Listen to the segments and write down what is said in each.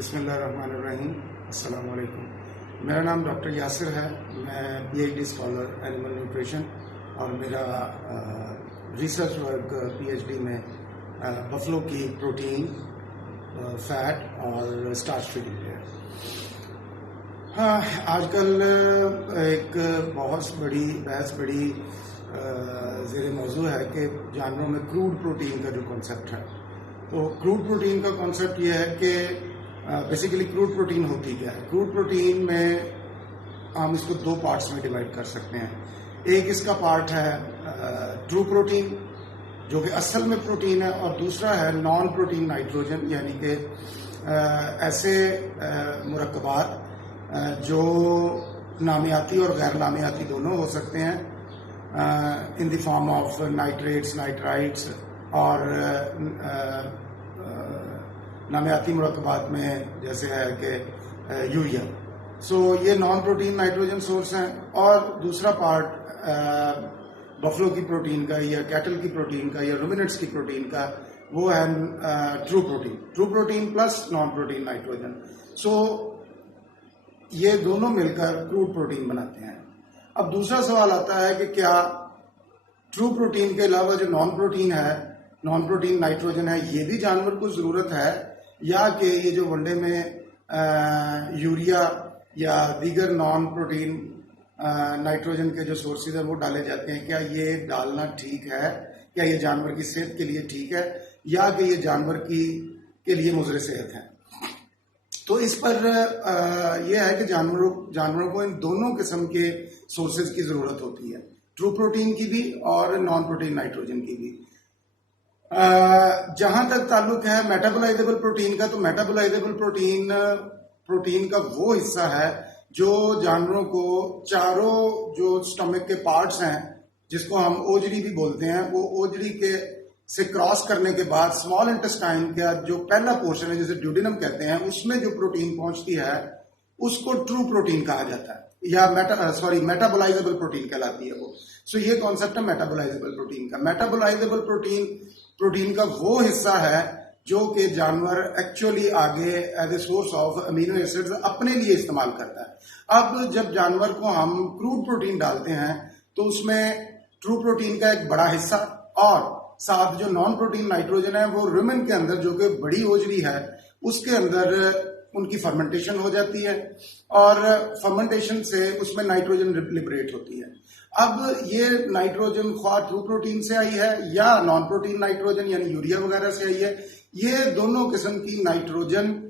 बिस्मिल्लाहिर्रहमानिर्रहीम। अस्सलाम वालेकुम। मेरा नाम डॉक्टर यासिर है। मैं पीएचडी स्कॉलर एनिमल न्यूट्रिशन और मेरा रिसर्च वर्क पीएचडी में बफलो की प्रोटीन, फैट और स्टार्च फीडिंग पे है। हाँ, आजकल एक बहुत बड़ी बहस ज़ेर मौजू है कि जानवरों में क्रूड प्रोटीन का जो कॉन्सेप्ट है। तो क्रूड प्रोटीन का कॉन्सेप्ट ये है कि बेसिकली क्रूड प्रोटीन होती क्या है। क्रूड प्रोटीन में हम इसको दो पार्ट्स में डिवाइड कर सकते हैं। एक इसका पार्ट है ट्रू प्रोटीन, जो कि असल में प्रोटीन है, और दूसरा है नॉन प्रोटीन नाइट्रोजन, यानी कि ऐसे मुरक्कबात जो नामियाती और गैर नामियाती दोनों हो सकते हैं, in the form of nitrates, nitrites, और नामियाती मुरक्कबात में जैसे है कि यूरिया। सो ये नॉन प्रोटीन नाइट्रोजन सोर्स हैं। और दूसरा पार्ट बफलो की प्रोटीन का या कैटल की प्रोटीन का या रुमिनेंट्स की प्रोटीन का, वो है true protein. True protein plus non protein nitrogen. So ये दोनों मिलकर क्रूड प्रोटीन बनाते हैं। अब दूसरा सवाल आता है कि क्या ट्रू प्रोटीन के अलावा जो नॉन प्रोटीन है, नॉन प्रोटीन नाइट्रोजन है, ये भी जानवर को जरूरत है, या कि ये जो वनडे में यूरिया या दीगर नॉन प्रोटीन नाइट्रोजन के जो सोर्सेज हैं वो डाले जाते हैं, क्या ये डालना ठीक है? क्या ये जानवर की सेहत के लिए ठीक है, या कि ये जानवर के लिए मुज़र सेहत है? तो इस पर यह है कि जानवरों को इन दोनों किस्म के सोर्सेज की जरूरत होती है, ट्रू प्रोटीन की भी और नॉन प्रोटीन नाइट्रोजन की भी। जहां तक ताल्लुक है मेटाबोलाइजेबल प्रोटीन का, तो मेटाबोलाइजेबल प्रोटीन का वो हिस्सा है जो जानवरों को चारों जो स्टमक के पार्ट्स हैं, जिसको हम ओजरी भी बोलते हैं, वो ओजरी के से क्रॉस करने के बाद स्मॉल इंटेस्टाइन का जो पहला पोर्शन है, जिसे ड्यूडेनम कहते हैं, उसमें जो प्रोटीन पहुंचती है उसको ट्रू प्रोटीन कहा जाता है, या मेटाबोलाइजेबल प्रोटीन कहलाती है वो। सो ये कॉन्सेप्ट है मेटाबोलाइजेबल प्रोटीन का। मेटाबोलाइजेबल प्रोटीन का वो हिस्सा है जो कि जानवर एक्चुअली आगे as a source of amino acids अपने लिए इस्तेमाल करता है। अब जब जानवर को हम क्रूड प्रोटीन डालते हैं तो उसमें ट्रू प्रोटीन का एक बड़ा हिस्सा और साथ जो नॉन प्रोटीन नाइट्रोजन है वो रुमेन के अंदर, जो कि बड़ी ओजरी है, उसके अंदर उनकी फर्मेंटेशन हो जाती है, और फर्मेंटेशन से उसमें नाइट्रोजन लिबरेट होती है। अब ये नाइट्रोजन ख्वाह ट्रू प्रोटीन से आई है या नॉन प्रोटीन नाइट्रोजन यानी यूरिया वगैरह से आई है, ये दोनों किस्म की नाइट्रोजन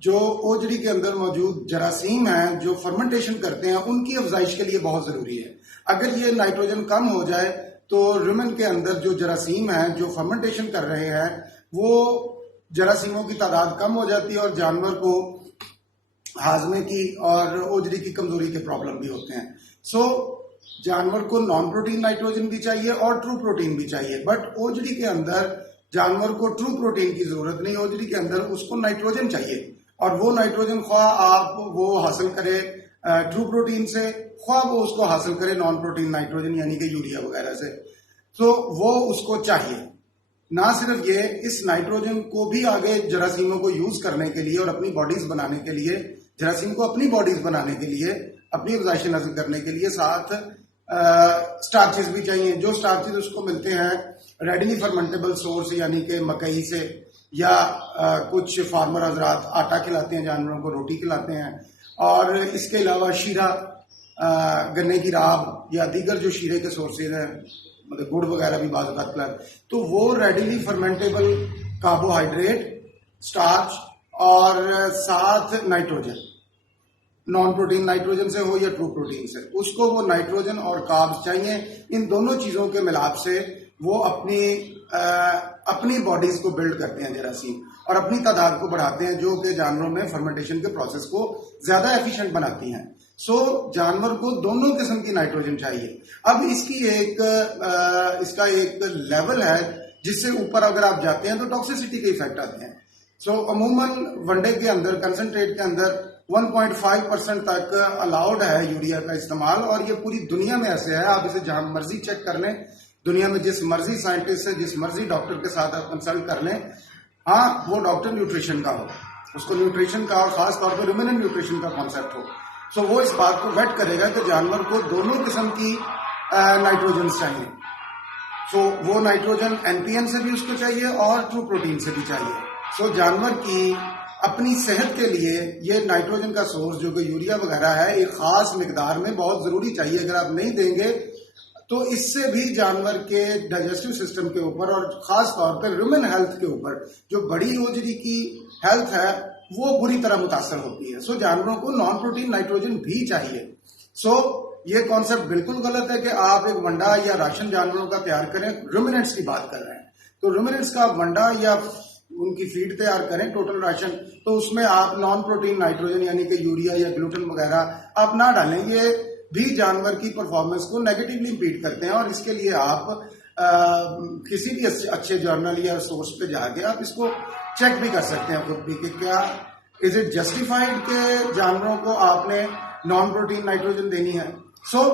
जो ओजरी के अंदर मौजूद जरासीम हैं जो फर्मेंटेशन करते हैं, उनकी अफजाइश के लिए बहुत जरूरी है। अगर ये नाइट्रोजन कम हो जाए तो रुमेन के अंदर जो जरासीम हैं जो फर्मेंटेशन कर रहे हैं, वो जरासीमों की तादाद कम हो जाती है और जानवर को हाजमे की और ओजरी की कमजोरी के प्रॉब्लम भी होते हैं। सो जानवर को नॉन प्रोटीन नाइट्रोजन भी चाहिए और ट्रू प्रोटीन भी चाहिए, बट ओजरी के अंदर जानवर को ट्रू प्रोटीन की जरूरत नहीं, ओजरी के अंदर उसको नाइट्रोजन चाहिए। और वो नाइट्रोजन ख्वाह आप वो हासिल करे ट्रू प्रोटीन से, ख्वाह वो उसको हासिल करे नॉन प्रोटीन नाइट्रोजन यानी कि यूरिया वगैरह से, तो वो उसको चाहिए। ना सिर्फ ये, इस नाइट्रोजन को भी आगे जरासीमों को यूज करने के लिए और अपनी बॉडीज बनाने के लिए, जरासीम को अपनी बॉडीज बनाने के लिए, अपनी अफजाइश हासिल करने के लिए साथ स्टार्चेस भी चाहिए। जो स्टार्चेस उसको मिलते हैं रेडिली फर्मेंटेबल सोर्स, यानी कि मकई से, या कुछ फार्मर हजरात आटा खिलाते हैं जानवरों को, रोटी खिलाते हैं, और इसके अलावा शीरा, गन्ने की राब या दीगर जो शीरे के सोर्सेज हैं, मतलब गुड़ वगैरह भी बात खिलाते, तो वो रेडिली फर्मेंटेबल कार्बोहाइड्रेट, स्टार्च और साथ नाइट्रोजन, नॉन प्रोटीन नाइट्रोजन से हो या ट्रू प्रोटीन से, उसको वो नाइट्रोजन और कार्ब्स चाहिए। इन दोनों चीजों के मिलाप से वो अपनी बॉडीज को बिल्ड करते हैं जरासीम, और अपनी तादाद को बढ़ाते हैं, जो कि जानवरों में फर्मेंटेशन के प्रोसेस को ज्यादा एफिशिएंट बनाती हैं। सो जानवर को दोनों किस्म की नाइट्रोजन चाहिए। अब इसका एक लेवल है जिससे ऊपर अगर आप जाते हैं तो टॉक्सिसिटी के इफेक्ट आते हैं। सो अमूमन वनडे के अंदर कंसंट्रेट के अंदर 1.5% तक अलाउड है यूरिया का इस्तेमाल, और ये पूरी दुनिया में ऐसे है। आप इसे जहां मर्जी चेक कर लें, दुनिया में जिस मर्जी साइंटिस्ट से, जिस मर्जी डॉक्टर के साथ आप कंसल्ट कर लें, हाँ वो डॉक्टर न्यूट्रिशन का हो, उसको न्यूट्रिशन का और खास तौर पर रुमिनेंट न्यूट्रिशन का कॉन्सेप्ट हो। सो वो इस बात को वेट करेगा कि जानवर को दोनों किस्म की नाइट्रोजन चाहिए। सो वो नाइट्रोजन एनपीएन से भी उसको चाहिए और ट्रू प्रोटीन से भी चाहिए। सो जानवर की अपनी सेहत के लिए ये नाइट्रोजन का सोर्स जो कि यूरिया वगैरह है एक खास मिकदार में बहुत जरूरी चाहिए। अगर आप नहीं देंगे तो इससे भी जानवर के डाइजेस्टिव सिस्टम के ऊपर और खास तौर पर रुमेन हेल्थ के ऊपर जो बड़ी होजरी की हेल्थ है वो बुरी तरह मुतासर होती है। सो जानवरों को नॉन प्रोटीन नाइट्रोजन भी चाहिए। सो ये कॉन्सेप्ट बिल्कुल गलत है कि आप एक वंडा या राशन जानवरों का तैयार करें। रुमिनेंट्स की बात कर रहे हैं तो रुमिनेंट्स का वंडा या उनकी फीड तैयार करें टोटल राशन, तो उसमें आप नॉन प्रोटीन नाइट्रोजन यानी कि यूरिया या ग्लूटेन वगैरह आप ना डालें। ये भी जानवर की परफॉर्मेंस को नेगेटिवली इम्पीड करते हैं और इसके लिए आप किसी भी अच्छे जर्नल या सोर्स पे जाके आप इसको चेक भी कर सकते हैं खुद भी कि क्या इज इट जस्टिफाइड के जानवरों को आपने नॉन प्रोटीन नाइट्रोजन देनी है। So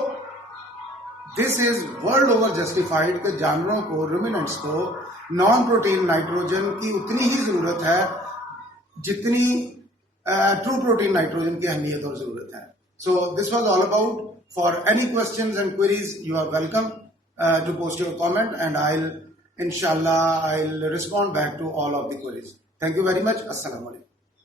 this is world over justified कि जानवरों को रुमिनेंट्स को नॉन प्रोटीन नाइट्रोजन की उतनी ही जरूरत है जितनी ट्रू प्रोटीन नाइट्रोजन की अहमियत और जरूरत है। So this was all about. For any questions and queries, you are welcome to post your comment, and I'll respond back to all of the queries. Thank you very much. Assalamu alaikum.